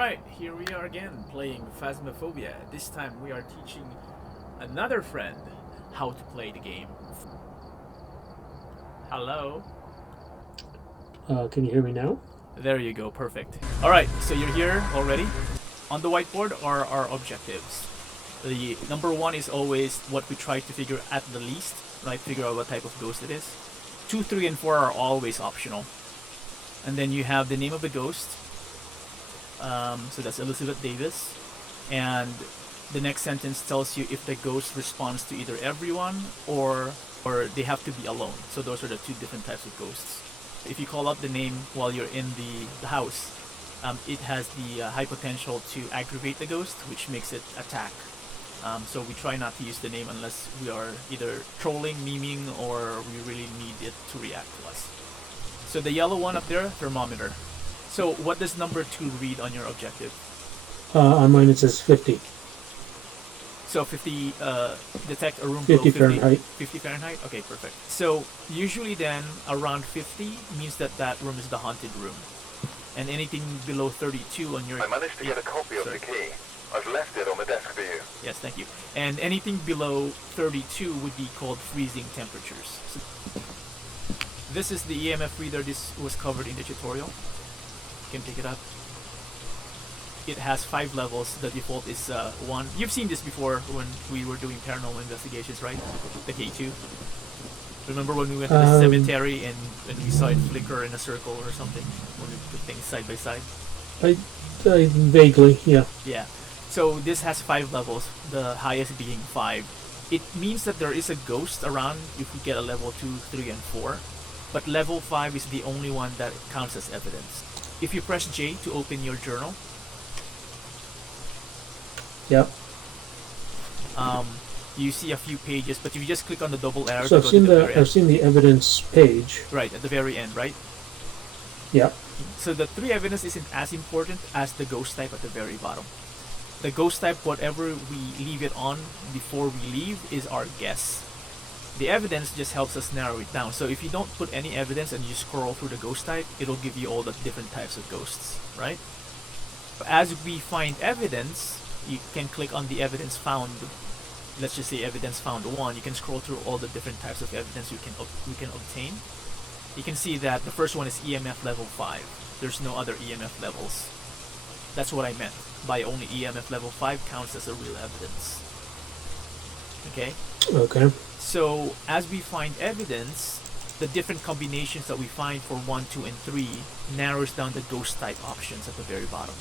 Alright, here we are again playing Phasmophobia. This time we are teaching another friend how to play the game. Hello? Can you hear me now? There you go, perfect. Alright, so you're here already. On the whiteboard are our objectives. The number one is always what we try to figure at the least, right? Figure out what type of ghost it is. 2, 3, and 4 are always optional. And then you have the name of the ghost. So that's Elizabeth Davis. And the next sentence tells you if the ghost responds to either everyone or they have to be alone. So those are the two different types of ghosts. If you call out the name while you're in the house, it has the high potential to aggravate the ghost, which makes it attack. So we try not to use the name unless we are either trolling, memeing, or we really need it to react to us. So the yellow one up there, thermometer. So what does number 2 read on your objective? On mine it says 50. So 50, detect a room 50 below 50 Fahrenheit. 50 Fahrenheit? Okay, perfect. So usually then, around 50 means that that room is the haunted room. And anything below 32 on your... I managed to get a copy of the key. I've left it on the desk for you. Yes, thank you. And anything below 32 would be called freezing temperatures. So this is the EMF reader. This was covered in the tutorial. You can pick it up. It has 5 levels. The default is 1. You've seen this before when we were doing paranormal investigations, right? The K2. Remember when we went to the cemetery and we saw it flicker in a circle or something? When we put things side by side? I vaguely, yeah. Yeah. So this has 5 levels, the highest being 5. It means that there is a ghost around if we get a level 2, 3, and 4. But level 5 is the only one that counts as evidence. If you press J to open your journal, Yep. You see a few pages, but if you just click on the double arrow So to go to the very end. I've seen the evidence page. Right, at the very end, right? Yep. So the 3 evidence isn't as important as the ghost type at the very bottom. The ghost type, whatever we leave it on before we leave, is our guess. The evidence just helps us narrow it down. So if you don't put any evidence and you scroll through the ghost type, it'll give you all the different types of ghosts, right? As we find evidence, you can click on the evidence found. Let's just say evidence found 1. You can scroll through all the different types of evidence we can obtain. You can see that the first one is EMF level 5. There's no other EMF levels. That's what I meant by only EMF level 5 counts as a real evidence. Okay? Okay. So as we find evidence, the different combinations that we find for 1, 2, and 3 narrows down the ghost type options at the very bottom.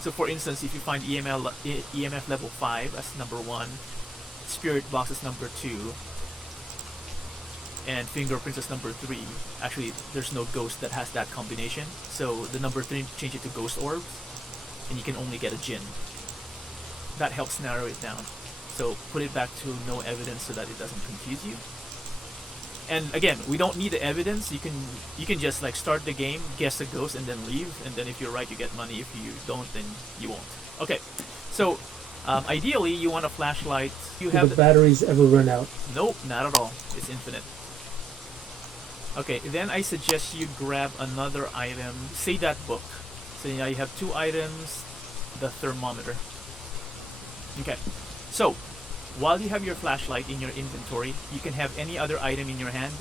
So for instance, if you find EMF level 5 as number 1, spirit box as number 2, and fingerprints as number 3, actually there's no ghost that has that combination. So the number 3, change it to ghost orbs, and you can only get a djinn. That helps narrow it down. So put it back to no evidence so that it doesn't confuse you. And again, we don't need the evidence. You can just like start the game, guess the ghost, and then leave. And then if you're right, you get money. If you don't, then you won't. Okay. So ideally, you want a flashlight. You have the batteries ever run out? Nope, not at all. It's infinite. Okay. Then I suggest you grab another item. Say that book. So now you have 2 items. The thermometer. Okay. So, while you have your flashlight in your inventory, you can have any other item in your hand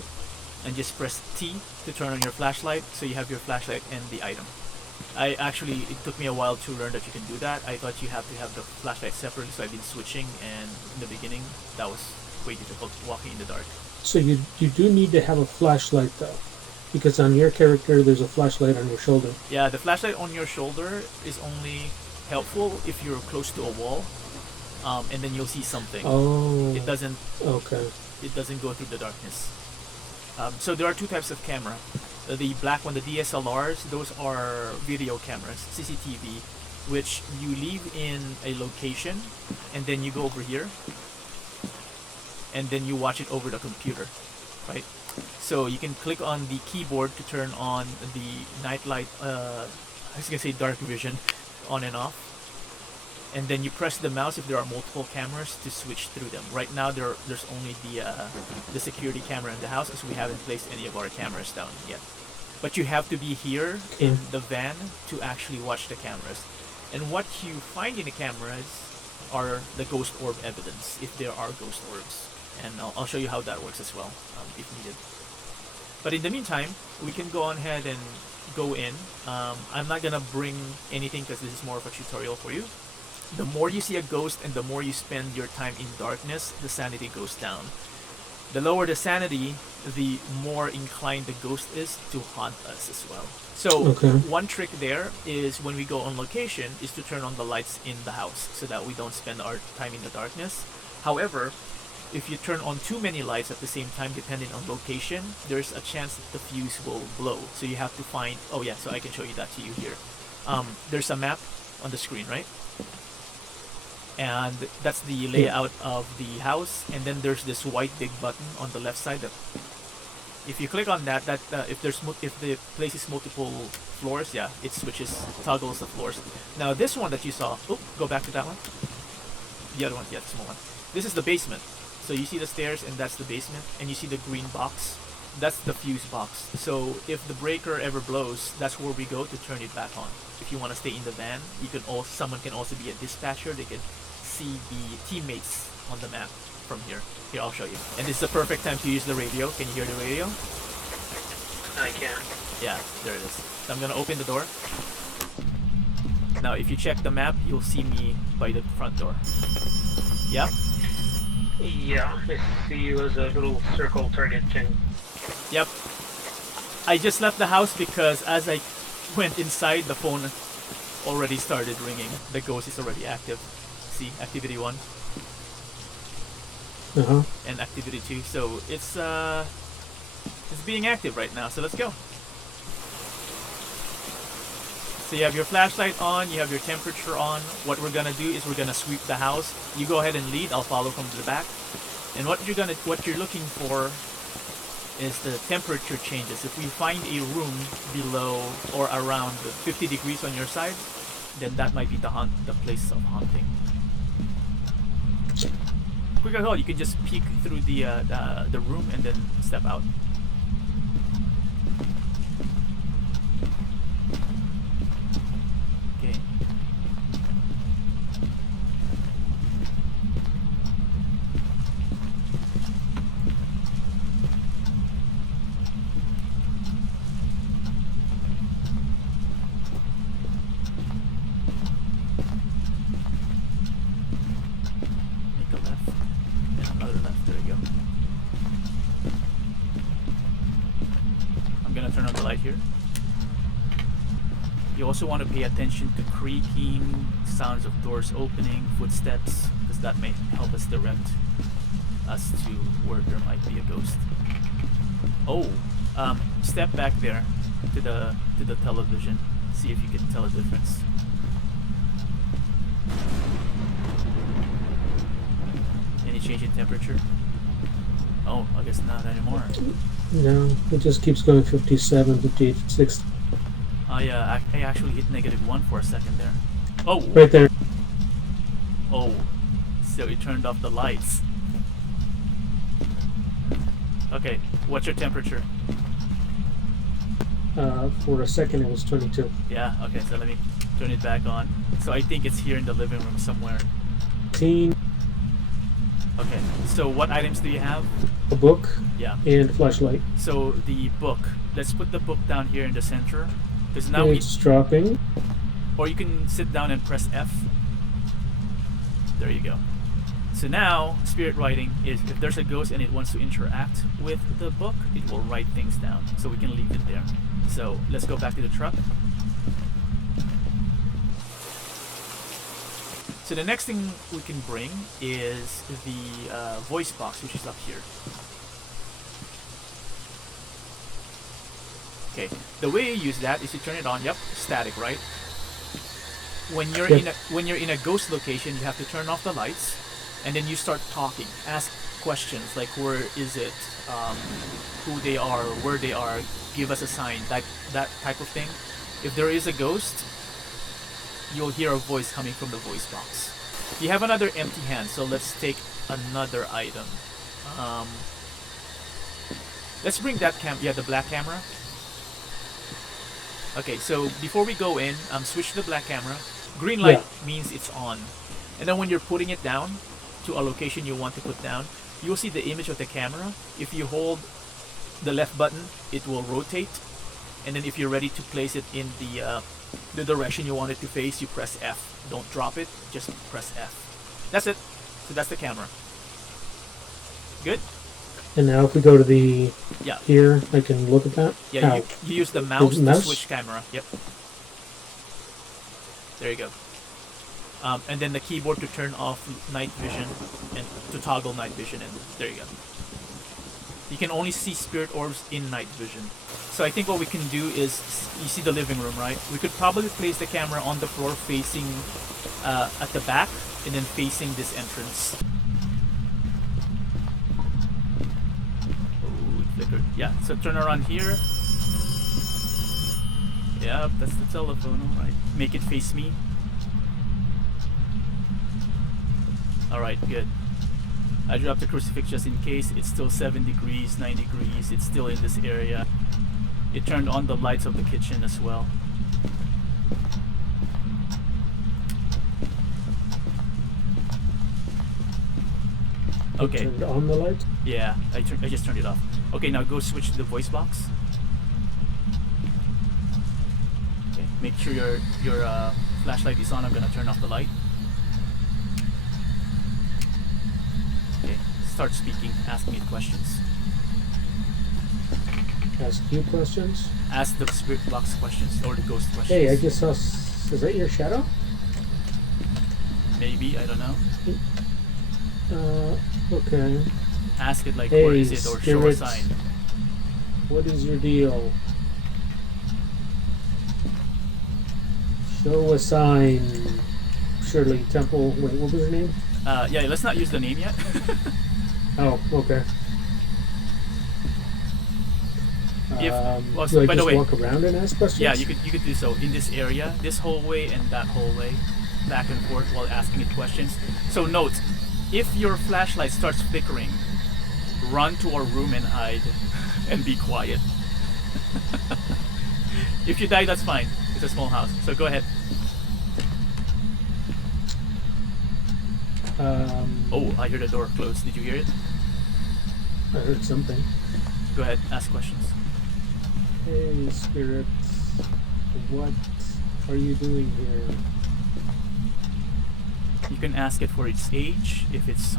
and just press T to turn on your flashlight, so you have your flashlight and the item. It took me a while to learn that you can do that. I thought you have to have the flashlight separately, so I've been switching, and in the beginning that was way difficult walking in the dark. So you do need to have a flashlight though, because on your character there's a flashlight on your shoulder. Yeah, the flashlight on your shoulder is only helpful if you're close to a wall. And then you'll see something. Oh. It doesn't. Okay. It doesn't go through the darkness. So there are 2 types of camera. The black one, the DSLRs, those are video cameras, CCTV, which you leave in a location, and then you go over here, and then you watch it over the computer, right? So you can click on the keyboard to turn on the nightlight. I was gonna say dark vision, on and off. And then you press the mouse if there are multiple cameras to switch through them. Right now there's only the security camera in the house, because we haven't placed any of our cameras down yet. But you have to be here in the van to actually watch the cameras. And what you find in the cameras are the ghost orb evidence, if there are ghost orbs. And I'll show you how that works as well, if needed. But in the meantime, we can go on ahead and go in. I'm not gonna bring anything because this is more of a tutorial for you. The more you see a ghost and the more you spend your time in darkness, the sanity goes down. The lower the sanity, the more inclined the ghost is to haunt us as well. So one trick there is when we go on location is to turn on the lights in the house so that we don't spend our time in the darkness. However, if you turn on too many lights at the same time, depending on location, there's a chance that the fuse will blow. So you have to find, oh yeah, so I can show you that to you here. There's a map on the screen, right? And that's the layout of the house. And then there's this white big button on the left side. That if you click on that, if the place is multiple floors, yeah, it toggles the floors. Now this one that you saw, go back to that one. The other one, yeah, the small one. This is the basement. So you see the stairs, and that's the basement, and you see the green box. That's the fuse box. So if the breaker ever blows, that's where we go to turn it back on. If you want to stay in the van, someone can also be a dispatcher. They can see the teammates on the map from here. Here, I'll show you. And this is the perfect time to use the radio. Can you hear the radio? I can. Yeah, there it is. So I'm gonna open the door. Now, if you check the map, you'll see me by the front door. Yeah. Yeah, I see you as a little circle target thing. Yep. I just left the house because as I went inside, the phone already started ringing. The ghost is already active. See, activity 1. And activity 2. So it's being active right now. So let's go. So you have your flashlight on, you have your temperature on. What we're gonna do is we're gonna sweep the house. You go ahead and lead, I'll follow from the back. And what you're looking for is the temperature changes. If we find a room below or around 50 degrees on your side, then that might be the place of haunting. Quick as well, you can just peek through the room and then step out. Here. You also want to pay attention to creaking, sounds of doors opening, footsteps, because that may help us direct us to where there might be a ghost. Step back there to the television. See if you can tell a difference. Any change in temperature? Oh, I guess not anymore. No, it just keeps going 57, 58, 60. I actually hit -1 for a second there. Oh! Right there. Oh, so it turned off the lights. Okay, what's your temperature? For a second it was 22. Yeah, okay, so let me turn it back on. So I think it's here in the living room somewhere. 18. Okay, so what items do you have? A book. Yeah. And a flashlight. So the book. Let's put the book down here in the center. Because now it's dropping. Or you can sit down and press F. There you go. So now, spirit writing is if there's a ghost and it wants to interact with the book, it will write things down. So we can leave it there. So let's go back to the truck. So the next thing we can bring is the voice box, which is up here. Okay, the way you use that is you turn it on. Yep, static, right? When you're in a ghost location, you have to turn off the lights, and then you start talking. Ask questions like where is it, who they are, where they are. Give us a sign. That type of thing. If there is a ghost, you'll hear a voice coming from the voice box. You have another empty hand, so let's take another item. Let's bring that the black camera. Okay, so before we go in, switch to the black camera. Green light Yeah. means it's on. And then when you're putting it down to a location you want to put down, you'll see the image of the camera. If you hold the left button, it will rotate. And then if you're ready to place it in the direction you want it to face, you press F. Don't drop it, just press F. That's it. So that's the camera. Good? And now if we go to the Yeah. here, I can look at that. Yeah, How? you use the mouse to mouse? switch camera. Yep. There you go. And then the keyboard to turn off night vision and to toggle night vision, and there you go. You can only see spirit orbs in night vision. So I think what we can do is, you see the living room, right? We could probably place the camera on the floor facing at the back and then facing this entrance. Oh, it flickered. Yeah, so turn around here. Yep, that's the telephone, alright. Make it face me. Alright, good. I dropped the crucifix just in case. It's still 7 degrees, 9 degrees. It's still in this area. It turned on the lights of the kitchen as well. Okay. Turned on the light. Yeah, I just turned it off. Okay, now go switch to the voice box. Okay, make sure your flashlight is on. I'm gonna turn off the light. Okay, start speaking, asking it questions. Ask you questions. Ask the spirit box questions or the ghost questions. Hey, I just saw. Is that your shadow? Maybe, I don't know. Okay. Ask it like, Hey, where is it, or show a spirit. sign. What is your deal? Show a sign. Shirley Temple. Wait, what was her name? Yeah, let's not use the name yet. Oh, okay. If- well, do I by the just way- walk around and ask questions? Yeah, you could do so in this area, this hallway and that hallway, back and forth while asking it questions. So note, if your flashlight starts flickering, run to our room and hide, and be quiet. If you die, that's fine. It's a small house. So go ahead. Oh, I heard the door close. Did you hear it? I heard something. Go ahead, ask questions. Hey, spirit. What are you doing here? You can ask it for its age, if it's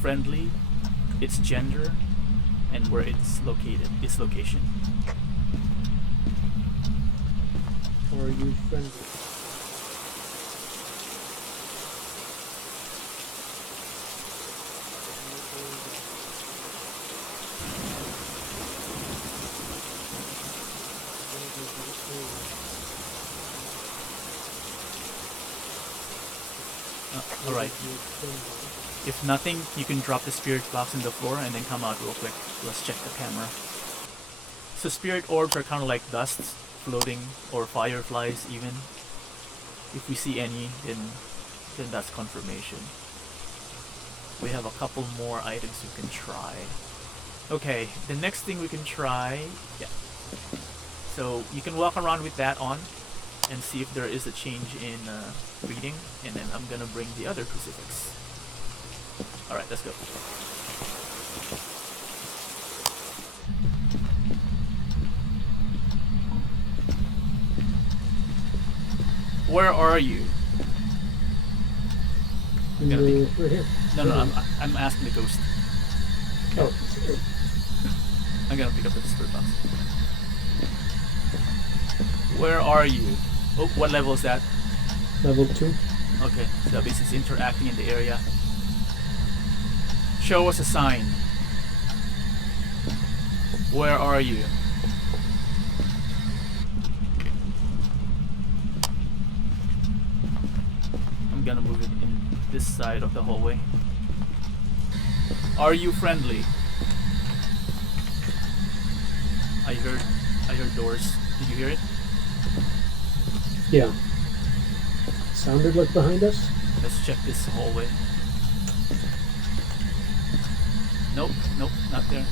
friendly, its gender, and where it's located, its location. Or are you friendly? Alright. If nothing, you can drop the spirit box on the floor and then come out real quick. Let's check the camera. So spirit orbs are kind of like dust floating, or fireflies even. If we see any, then that's confirmation. We have a couple more items we can try. Okay, the next thing we can try, yeah. So you can walk around with that on and see if there is a change in reading, and then I'm gonna bring the other crucifix. Alright, let's go. Where are you? gonna be- Right here. No, I'm asking the ghost. Oh, I'm gonna pick up the spirit box. Where are you? Oh, what level is that? level 2. Okay, so that means it's interacting in the area. Show us a sign. Where are you? I'm gonna move it in this side of the hallway. Are you friendly? I heard doors. Did you hear it? Yeah. Sounded like behind us? Let's check this hallway. Nope, not there.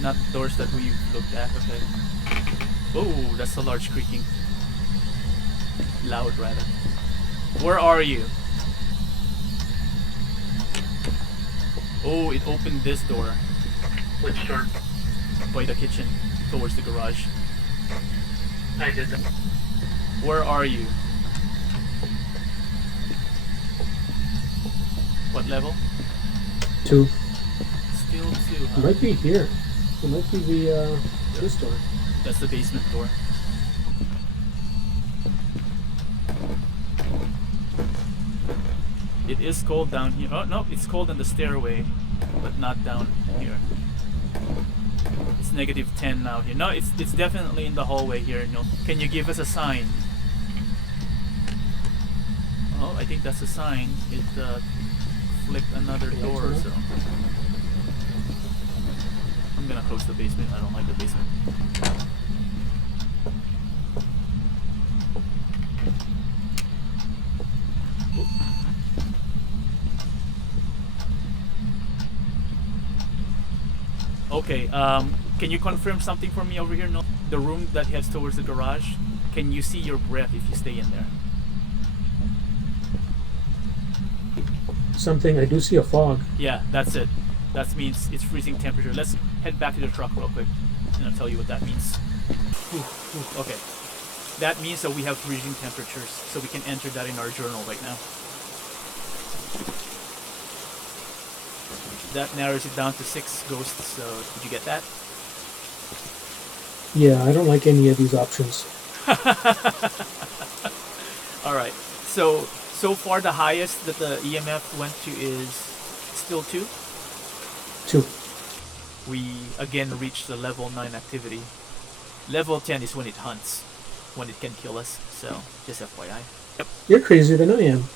Not doors that we've looked at, okay. Oh, that's a large creaking. Loud, rather. Where are you? Oh, it opened this door. Which door? By the kitchen, towards the garage. I did that. Where are you? What level? 2. Still 2, It huh? might be here. It might be the this door. That's the basement door. It is cold down here. Oh, no, it's cold on the stairway, but not down here. It's -10 now here. No, it's definitely in the hallway here. No, can you give us a sign? Oh, I think that's a sign. It flicked another door or so. I'm gonna close the basement. I don't like the basement. Okay, can you confirm something for me over here? No, the room that heads towards the garage. Can you see your breath if you stay in there? Something, I do see a fog. Yeah, that's it. That means it's freezing temperature. Let's head back to the truck real quick, and I'll tell you what that means. Okay, that means that we have freezing temperatures, so we can enter that in our journal right now. That narrows it down to 6 ghosts. So, did you get that? Yeah, I don't like any of these options. All right. So far, the highest that the EMF went to is still 2. 2. We again reached the level 9 activity. Level 10 is when it hunts, when it can kill us. So, just FYI. Yep. You're crazier than I am.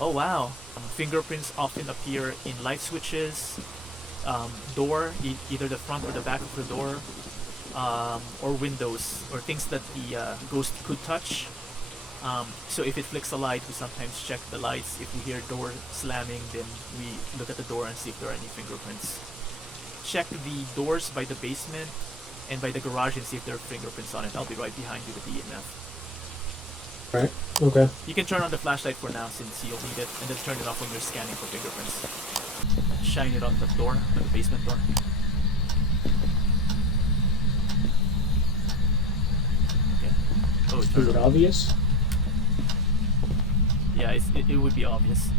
Oh wow. Fingerprints often appear in light switches, door, either the front or the back of the door, or windows, or things that the ghost could touch. So if it flicks a light, we sometimes check the lights. If we hear door slamming, then we look at the door and see if there are any fingerprints. Check the doors by the basement and by the garage and see if there are fingerprints on it. I'll be right behind you with the EMF. Right. Okay. You can turn on the flashlight for now since you'll need it, and then turn it off when you're scanning for fingerprints. Shine it on the door, on the basement door. Okay. Oh, it Is turned it on. obvious? Yeah, it would be obvious.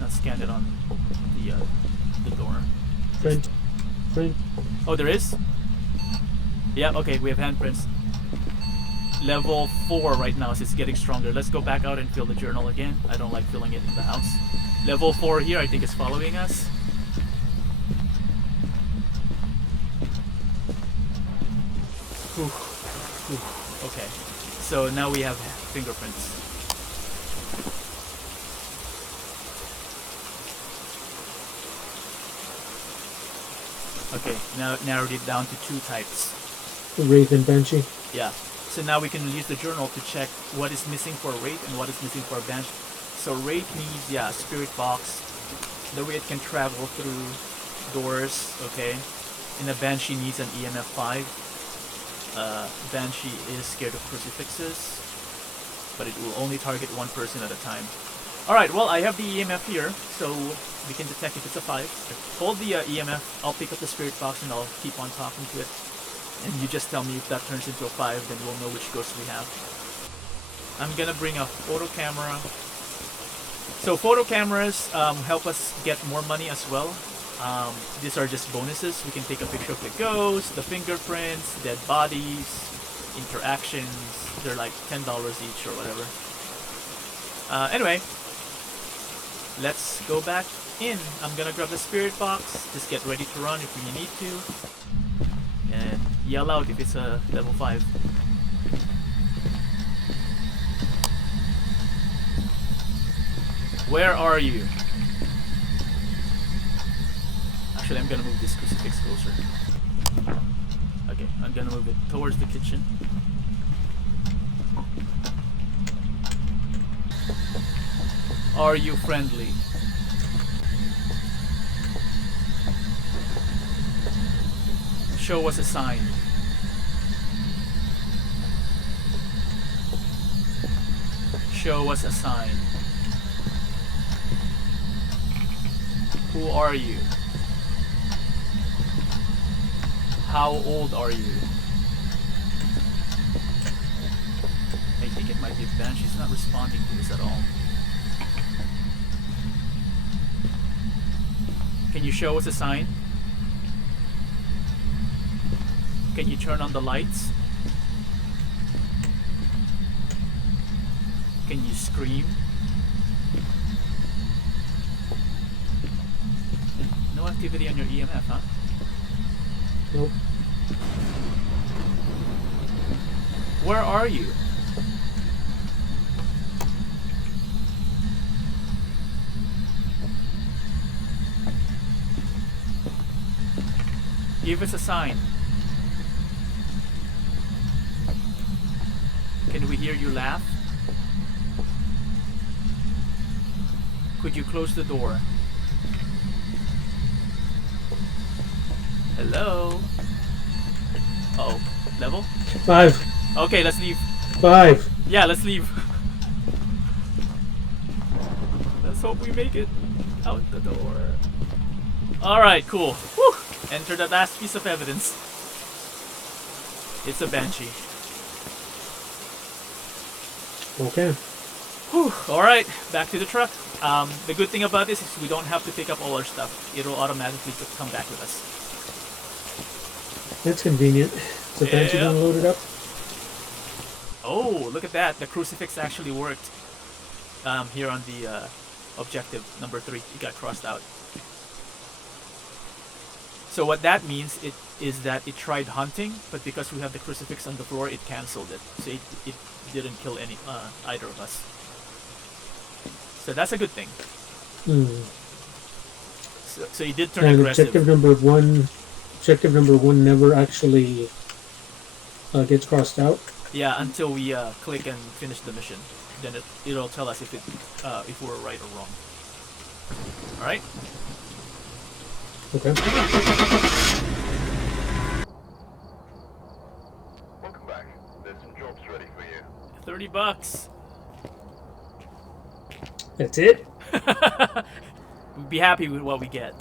Now scan it on the door. Print. Print. Oh, there is? Yeah, okay, we have handprints. Level 4 right now, so it's getting stronger. Let's go back out and fill the journal again. I don't like filling it in the house. Level 4 here, I think, is following us. Whew. Whew. Okay, so now we have fingerprints. Okay, now narrowed it down to 2 types. The Wraith and Banshee. Yeah. So now we can use the journal to check what is missing for a Wraith and what is missing for a Banshee. So Wraith needs, yeah, a spirit box. The way it can travel through doors, okay? And a Banshee needs an EMF 5. Banshee is scared of crucifixes, but it will only target one person at a time. Alright, well, I have the EMF here, so we can detect if it's a 5. Hold the EMF, I'll pick up the spirit box and I'll keep on talking to it. And you just tell me if that turns into a 5, then we'll know which ghost we have. I'm gonna bring a photo camera. So photo cameras help us get more money as well. These are just bonuses. We can take a picture of the ghost, the fingerprints, dead bodies, interactions. They're like $10 each or whatever. Anyway, let's go back in. I'm gonna grab the spirit box. Just get ready to run if we need to. And yell out if it's a level 5. Where are you? Actually, I'm gonna move this crucifix closer. Okay, I'm gonna move it towards the kitchen. Are you friendly? Show us a sign. show us a sign? Who are you? How old are you? I think it might be a bench. She's not responding to this at all. Can you show us a sign? Can you turn on the lights? Can you scream? No activity on your EMF, huh? Nope. Where are you? Give us a sign. Can we hear you laugh? Could you close the door? Hello? Oh, level? 5. Okay, let's leave. 5. Yeah, let's leave. Let's hope we make it out the door. Alright, cool. Whew. Enter the last piece of evidence. It's a banshee. Okay. Whew. Alright, back to the truck. The good thing about this is we don't have to pick up all our stuff. It'll automatically just come back with us. That's convenient. So Banshee Yeah. gonna load it up? Oh, look at that. The crucifix actually worked. Here on the objective number 3. It got crossed out. So what that means is that it tried hunting, but because we have the crucifix on the floor, it cancelled it. So it didn't kill either of us. So that's a good thing. So it did turn And aggressive. objective number one never actually gets crossed out. Yeah, until we click and finish the mission. Then it'll tell us if we're right or wrong. All right. Okay. Welcome back. There's some jobs ready for you. $30. That's it? We'd be happy with what we get.